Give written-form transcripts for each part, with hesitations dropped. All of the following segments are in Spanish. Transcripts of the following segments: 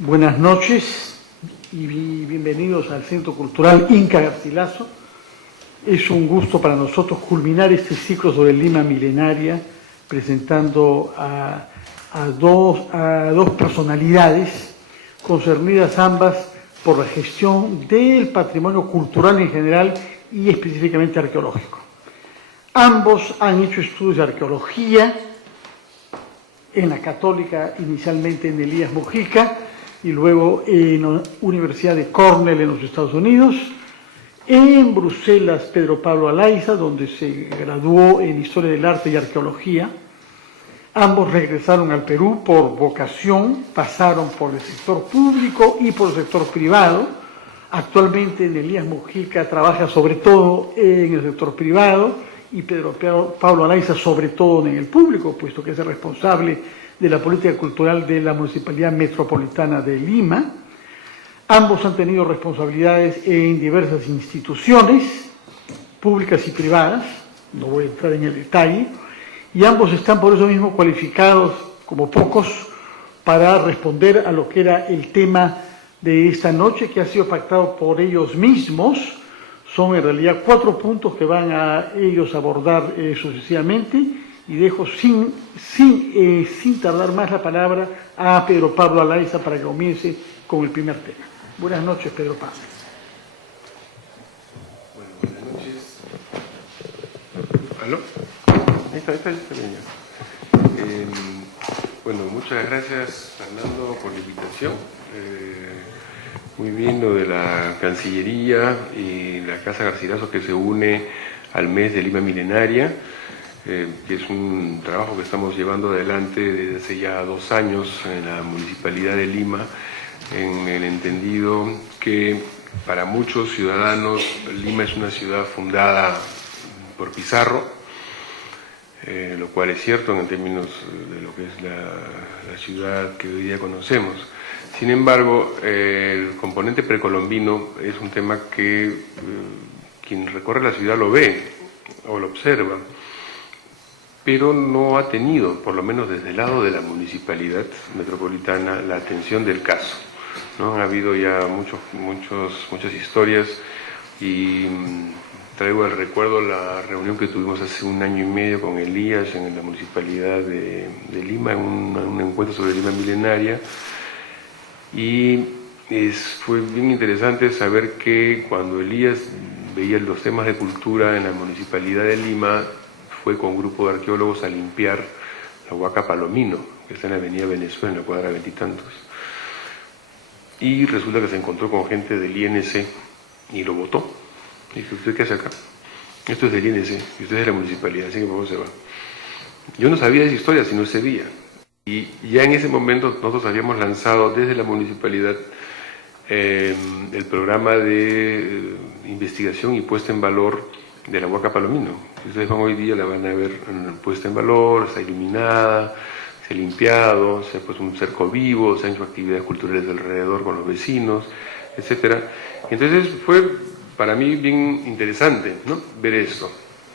Buenas noches y bienvenidos al Centro Cultural Inca Garcilaso. Es un gusto para nosotros culminar este ciclo sobre Lima milenaria presentando a dos personalidades concernidas ambas por la gestión del patrimonio cultural en general y específicamente arqueológico. Ambos han hecho estudios de arqueología en la Católica, inicialmente en Elías Mujica, y luego en la Universidad de Cornell en los Estados Unidos, en Bruselas Pedro Pablo Alaiza, donde se graduó en Historia del Arte y Arqueología. Ambos regresaron al Perú por vocación, pasaron por el sector público y por el sector privado. Actualmente en Elías Mujica trabaja sobre todo en el sector privado y Pedro Pablo Alaiza sobre todo en el público, puesto que es el responsable de la política cultural de la Municipalidad Metropolitana de Lima. Ambos han tenido responsabilidades en diversas instituciones, públicas y privadas, no voy a entrar en el detalle, y ambos están por eso mismo cualificados como pocos para responder a lo que era el tema de esta noche, que ha sido pactado por ellos mismos. Son en realidad 4 puntos que van a ellos abordar sucesivamente, y dejo sin tardar más la palabra a Pedro Pablo Alaiza para que comience con el primer tema. Buenas noches, Pedro Pablo. Bueno, buenas noches. ¿Aló? Ahí está bueno, muchas gracias, Fernando, por la invitación. Muy bien lo de la Cancillería y la Casa Garcilaso, que se une al mes de Lima Milenaria, que es un trabajo que estamos llevando adelante desde hace ya 2 años en la Municipalidad de Lima, en el entendido que para muchos ciudadanos Lima es una ciudad fundada por Pizarro, lo cual es cierto en términos de lo que es la ciudad que hoy día conocemos. Sin embargo, el componente precolombino es un tema que quien recorre la ciudad lo ve o lo observa, pero no ha tenido, por lo menos desde el lado de la Municipalidad Metropolitana, la atención del caso, ¿no? Ha habido ya muchas historias, y traigo al recuerdo la reunión que tuvimos hace 1 año y medio con Elías en la Municipalidad de Lima, en un encuentro sobre Lima milenaria, y fue bien interesante saber que cuando Elías veía los temas de cultura en la Municipalidad de Lima, fue con un grupo de arqueólogos a limpiar la Huaca Palomino, que está en la avenida Venezuela, en la cuadra 20 y tantos. Y resulta que se encontró con gente del INC y lo votó. Dice: ¿usted qué hace acá? Esto es del INC y usted es de la municipalidad, así que por favor se va. Yo no sabía esa historia, sino ese día. Y ya en ese momento nosotros habíamos lanzado desde la municipalidad el programa de investigación y puesta en valor de la Huaca Palomino. Si ustedes van hoy día, la van a ver puesta en valor, está iluminada, se ha limpiado, se ha puesto un cerco vivo, se han hecho actividades culturales alrededor con los vecinos, etc. Entonces fue para mí bien interesante, ¿no?, ver esto.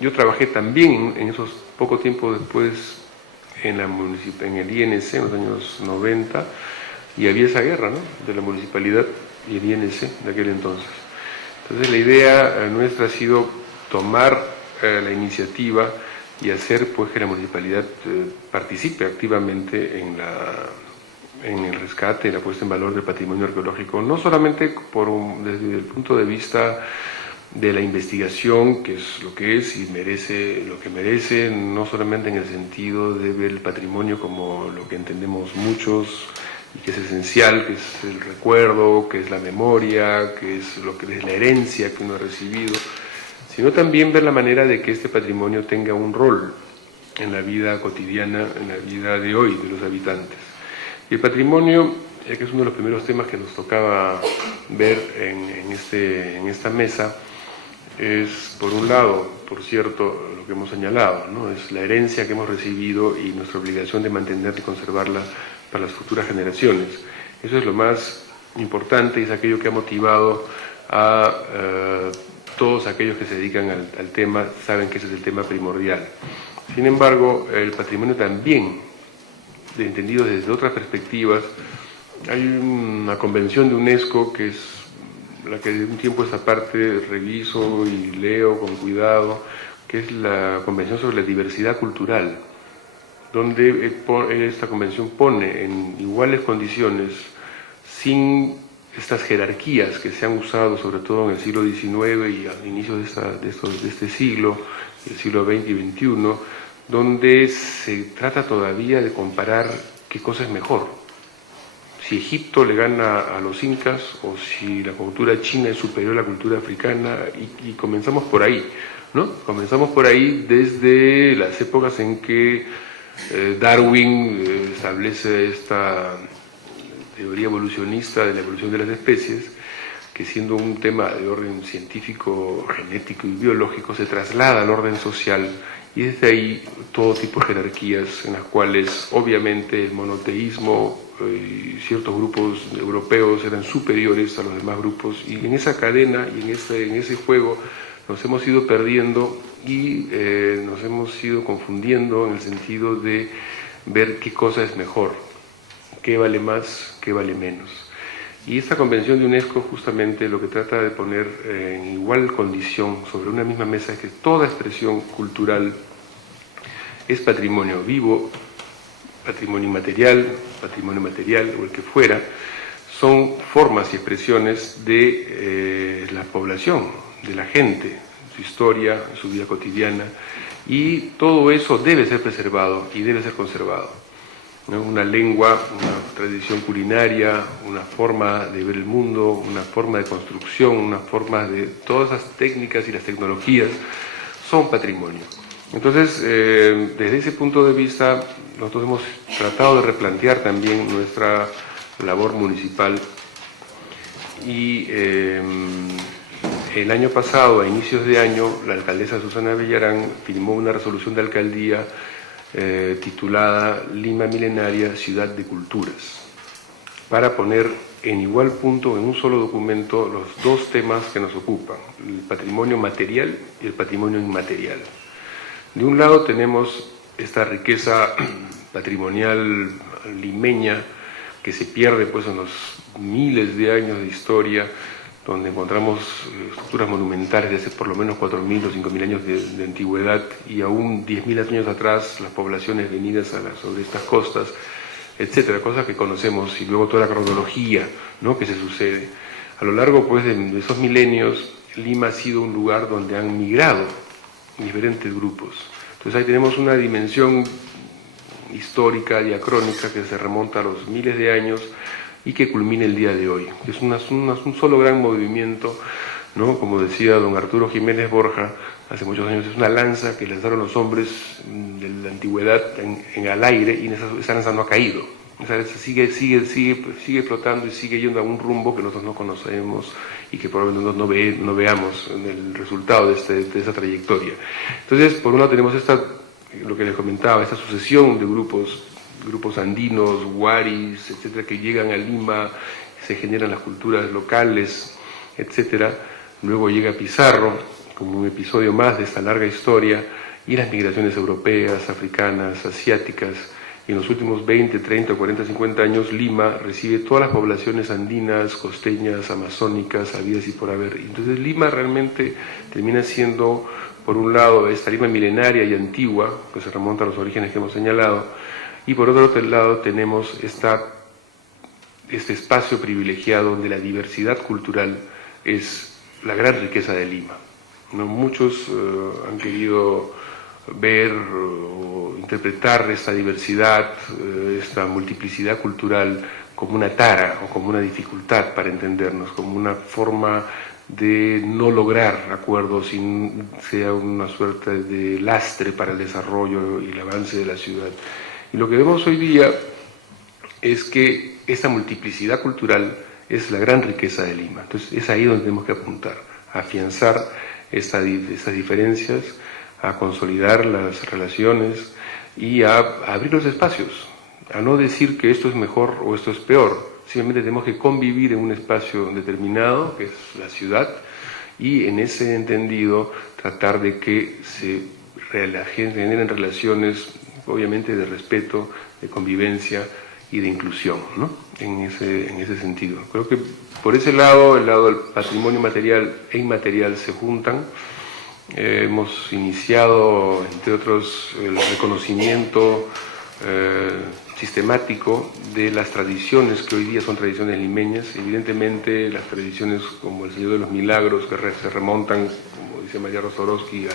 Yo trabajé también en esos poco tiempo después en el INC en los años 90, y había esa guerra, ¿no?, de la municipalidad y el INC de aquel entonces. Entonces la idea nuestra ha sido tomar la iniciativa y hacer pues que la municipalidad participe activamente en el rescate, en la puesta en valor del patrimonio arqueológico, no solamente desde el punto de vista de la investigación, que es lo que es y merece lo que merece, no solamente en el sentido de ver el patrimonio como lo que entendemos muchos y que es esencial, que es el recuerdo, que es la memoria, que es lo que es la herencia que uno ha recibido, sino también ver la manera de que este patrimonio tenga un rol en la vida cotidiana, en la vida de hoy de los habitantes. Y el patrimonio, que es uno de los primeros temas que nos tocaba ver en esta mesa, es, por un lado, por cierto, lo que hemos señalado, ¿no?, es la herencia que hemos recibido y nuestra obligación de mantenerla y conservarla para las futuras generaciones. Eso es lo más importante y es aquello que ha motivado a todos aquellos que se dedican al tema, saben que ese es el tema primordial. Sin embargo, el patrimonio también, entendido desde otras perspectivas, Hay una convención de UNESCO que es la que de un tiempo a esta parte reviso y leo con cuidado, que es la Convención sobre la Diversidad Cultural, donde esta convención pone en iguales condiciones, sin estas jerarquías que se han usado sobre todo en el siglo XIX y al inicio de este siglo, el siglo XX y XXI, donde se trata todavía de comparar qué cosa es mejor. Si Egipto le gana a los incas o si la cultura china es superior a la cultura africana, y comenzamos por ahí, ¿no? Comenzamos por ahí desde las épocas en que Darwin establece esta teoría evolucionista de la evolución de las especies, que siendo un tema de orden científico, genético y biológico, se traslada al orden social, y desde ahí todo tipo de jerarquías en las cuales obviamente el monoteísmo y ciertos grupos europeos eran superiores a los demás grupos, y en esa cadena y en ese juego nos hemos ido perdiendo y nos hemos ido confundiendo en el sentido de ver qué cosa es mejor, qué vale más, qué vale menos. Y esta convención de UNESCO justamente lo que trata de poner en igual condición sobre una misma mesa es que toda expresión cultural es patrimonio vivo, patrimonio inmaterial, patrimonio material o el que fuera, son formas y expresiones de la población, de la gente, su historia, su vida cotidiana, y todo eso debe ser preservado y debe ser conservado, ¿no? Una lengua, una tradición culinaria, una forma de ver el mundo, una forma de construcción, una forma de... todas esas técnicas y las tecnologías son patrimonio. Entonces, desde ese punto de vista, nosotros hemos tratado de replantear también nuestra labor municipal, y el año pasado, a inicios de año, la alcaldesa Susana Villarán firmó una resolución de alcaldía titulada Lima Milenaria, Ciudad de Culturas, para poner en igual punto, en un solo documento, los dos temas que nos ocupan, el patrimonio material y el patrimonio inmaterial. De un lado tenemos esta riqueza patrimonial limeña que se pierde pues en los miles de años de historia, donde encontramos estructuras monumentales de hace por lo menos 4.000 o 5.000 años de antigüedad, y aún 10.000 años atrás las poblaciones venidas sobre estas costas, etcétera, cosas que conocemos, y luego toda la cronología, ¿no?, que se sucede. A lo largo pues de esos milenios, Lima ha sido un lugar donde han migrado diferentes grupos. Entonces ahí tenemos una dimensión histórica, diacrónica, que se remonta a los miles de años y que culmina el día de hoy. Es un solo gran movimiento, ¿no? Como decía don Arturo Jiménez Borja hace muchos años, es una lanza que lanzaron los hombres de la antigüedad al aire, y esa lanza no ha caído. Esa lanza sigue flotando y sigue yendo a un rumbo que nosotros no conocemos y que probablemente no veamos en el resultado de esa trayectoria. Entonces, por un lado tenemos lo que les comentaba, esta sucesión de grupos andinos, huaris, etcétera, que llegan a Lima, se generan las culturas locales, etcétera. Luego llega Pizarro como un episodio más de esta larga historia, y las migraciones europeas, africanas, asiáticas. Y en los últimos 20, 30, 40, 50 años, Lima recibe todas las poblaciones andinas, costeñas, amazónicas, habidas y por haber. Entonces Lima realmente termina siendo, por un lado, esta Lima milenaria y antigua, que se remonta a los orígenes que hemos señalado, y por otro lado tenemos este espacio privilegiado donde la diversidad cultural es la gran riqueza de Lima, ¿no? Muchos han querido ver o interpretar esta diversidad, esta multiplicidad cultural como una tara o como una dificultad para entendernos, como una forma de no lograr acuerdos y sea una suerte de lastre para el desarrollo y el avance de la ciudad. Y lo que vemos hoy día es que esta multiplicidad cultural es la gran riqueza de Lima. Entonces es ahí donde tenemos que apuntar, a afianzar estas diferencias, a consolidar las relaciones y a abrir los espacios, a no decir que esto es mejor o esto es peor. Simplemente tenemos que convivir en un espacio determinado, que es la ciudad, y en ese entendido tratar de que la gente generen relaciones, obviamente, de respeto, de convivencia, y de inclusión, ¿no? En ese sentido. Creo que por ese lado, el lado del patrimonio material e inmaterial se juntan. Hemos iniciado, entre otros, el reconocimiento sistemático de las tradiciones que hoy día son tradiciones limeñas. Evidentemente, las tradiciones como el Señor de los Milagros, que se remontan, como dice María Rosorowski,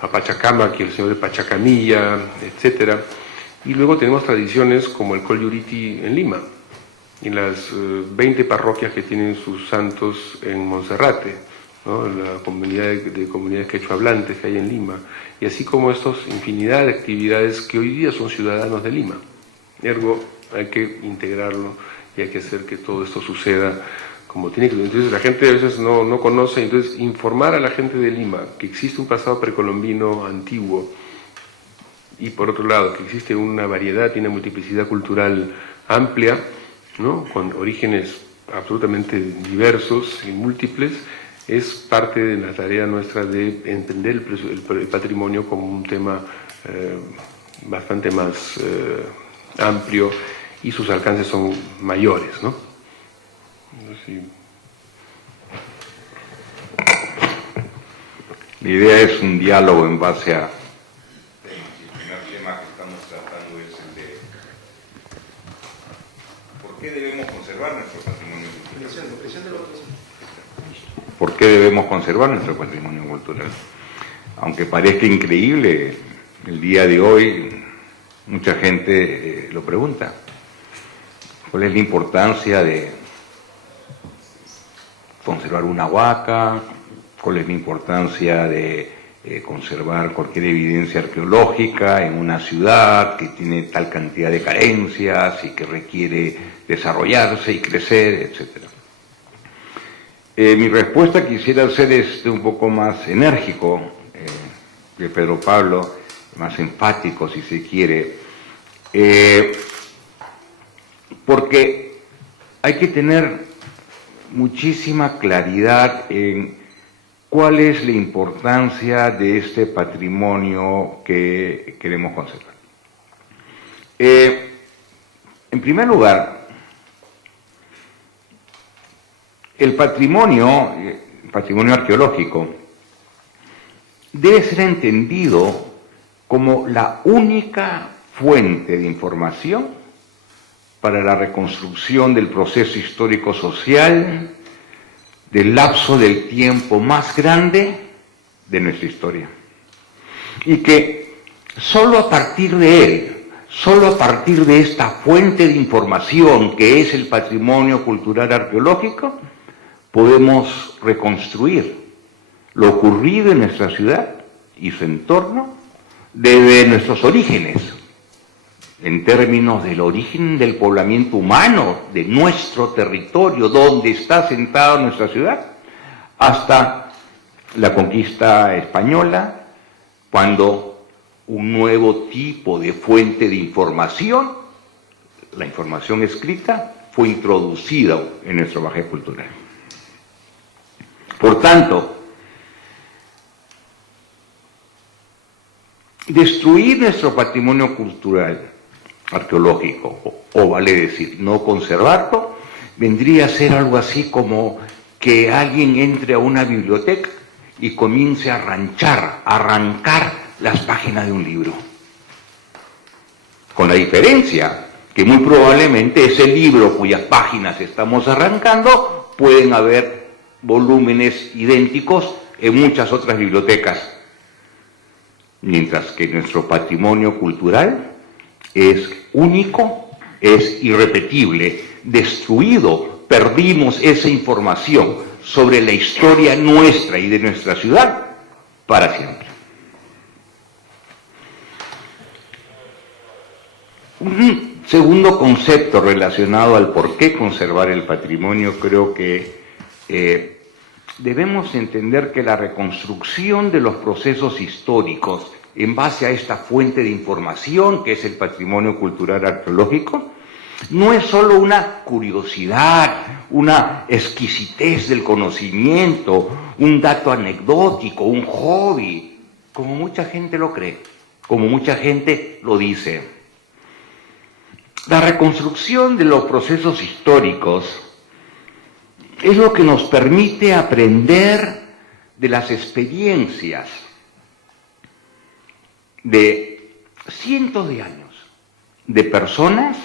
a Pachacamac, el Señor de Pachacanilla, etcétera. Y luego tenemos tradiciones como el Colluriti en Lima, y las 20 parroquias que tienen sus santos en Monserrate, ¿no? La comunidad de comunidades quechohablantes que hay en Lima, y así como estos infinidad de actividades que hoy día son ciudadanos de Lima. Ergo, hay que integrarlo y hay que hacer que todo esto suceda como tiene que. Entonces la gente a veces no conoce, entonces informar a la gente de Lima que existe un pasado precolombino antiguo, y por otro lado que existe una variedad y una multiplicidad cultural amplia, ¿no? Con orígenes absolutamente diversos y múltiples, es parte de la tarea nuestra de entender el patrimonio como un tema bastante más amplio, y sus alcances son mayores, ¿no? Sí. La idea es un diálogo en base a... El primer tema que estamos tratando es el de ¿por qué debemos conservar nuestro patrimonio cultural? ¿Por qué debemos conservar nuestro patrimonio cultural? Aunque parezca increíble, el día de hoy mucha gente lo pregunta. ¿Cuál es la importancia de conservar una huaca? ¿Cuál es la importancia de conservar cualquier evidencia arqueológica en una ciudad que tiene tal cantidad de carencias y que requiere desarrollarse y crecer, etcétera? Mi respuesta quisiera ser un poco más enérgico que Pedro Pablo, más enfático si se quiere, porque hay que tener muchísima claridad en cuál es la importancia de este patrimonio que queremos conservar. En primer lugar, el patrimonio arqueológico debe ser entendido como la única fuente de información para la reconstrucción del proceso histórico-social del lapso del tiempo más grande de nuestra historia. Y que solo a partir de él, solo a partir de esta fuente de información que es el patrimonio cultural arqueológico, podemos reconstruir lo ocurrido en nuestra ciudad y su entorno desde nuestros orígenes, en términos del origen del poblamiento humano de nuestro territorio, donde está sentada nuestra ciudad, hasta la conquista española, cuando un nuevo tipo de fuente de información, la información escrita, fue introducida en nuestro bagaje cultural. Por tanto, destruir nuestro patrimonio cultural arqueológico, o vale decir, no conservarlo, vendría a ser algo así como que alguien entre a una biblioteca y comience a arrancar las páginas de un libro. Con la diferencia que muy probablemente ese libro cuyas páginas estamos arrancando pueden haber volúmenes idénticos en muchas otras bibliotecas, mientras que nuestro patrimonio cultural es único, es irrepetible. Destruido, perdimos esa información sobre la historia nuestra y de nuestra ciudad para siempre. Un segundo concepto relacionado al por qué conservar el patrimonio, creo que debemos entender que la reconstrucción de los procesos históricos en base a esta fuente de información que es el patrimonio cultural arqueológico no es solo una curiosidad, una exquisitez del conocimiento, un dato anecdótico, un hobby, como mucha gente lo cree, como mucha gente lo dice. La reconstrucción de los procesos históricos es lo que nos permite aprender de las experiencias de cientos de años de personas